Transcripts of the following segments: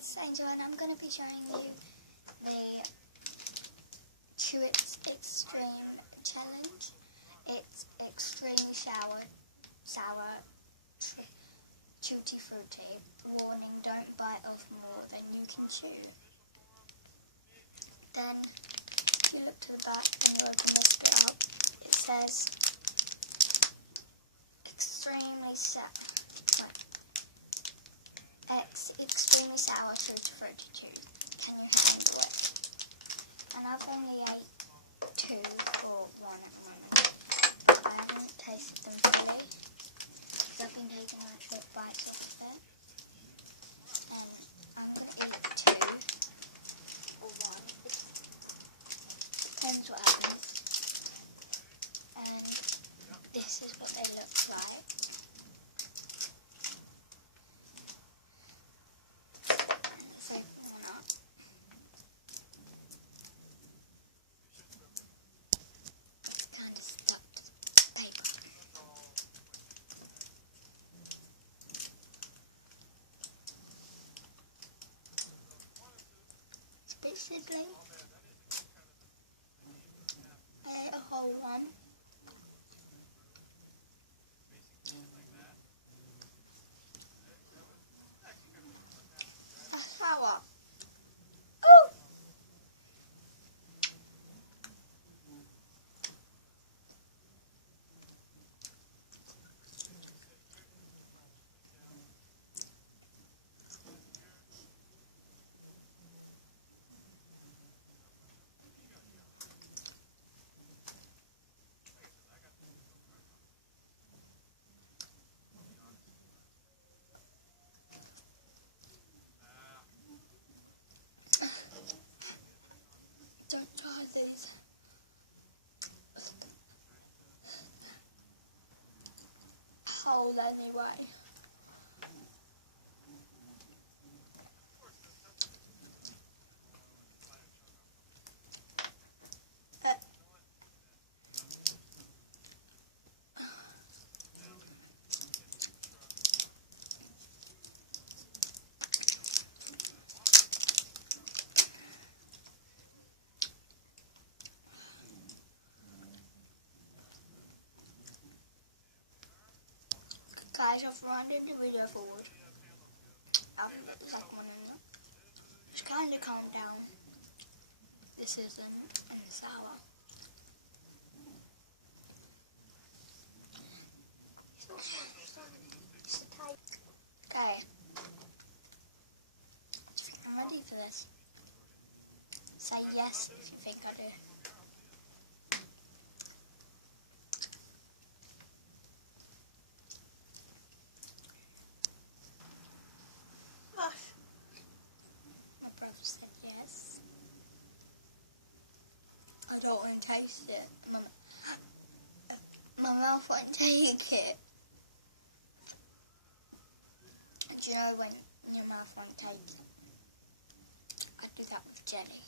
it's Angel, and I'm going to be showing you the Chewits Extreme Challenge. It's extremely sour, tutti frutti. Warning, don't bite off more than you can chew. Then, if you look to the back and you open this bit up, it says extremely sour. Extremely sour tutti frutti chew. Can you handle it? And I've only ate 2 or 1 at the moment. I haven't tasted them fully because I've been taking like short bites off of it. And I'm going to eat 2 or 1. Depends what happens. And this is what they look like. Sibling. I ate a whole one. A sour. Oh! Don't try these. Hold anyway. Guys, I've rounded the video forward. I haven't got the second one in there. Just kind of calm down. This isn't in the sour. Okay. I'm ready for this. Say yes if you think I do. My brother said yes. I don't want to taste it. My mouth won't take it. And do you know when your mouth won't take it? I do that with jelly.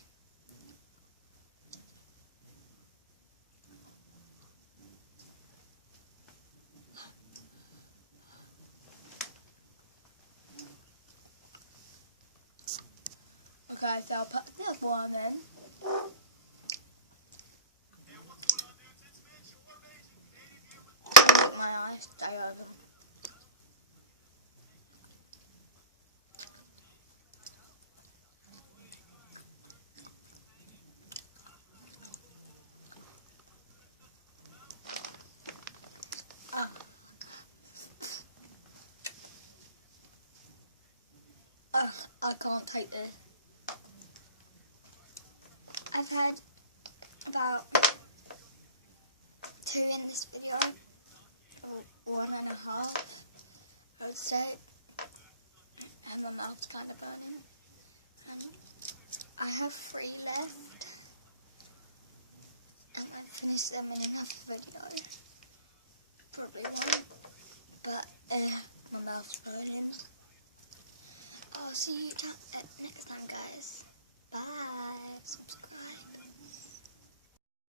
Okay, so I'll put the other one in. My eyes stay open. I can't take this. I've had about 2 in this video, or 1.5, I would say, and my mouth's kind of burning. I have 3 left.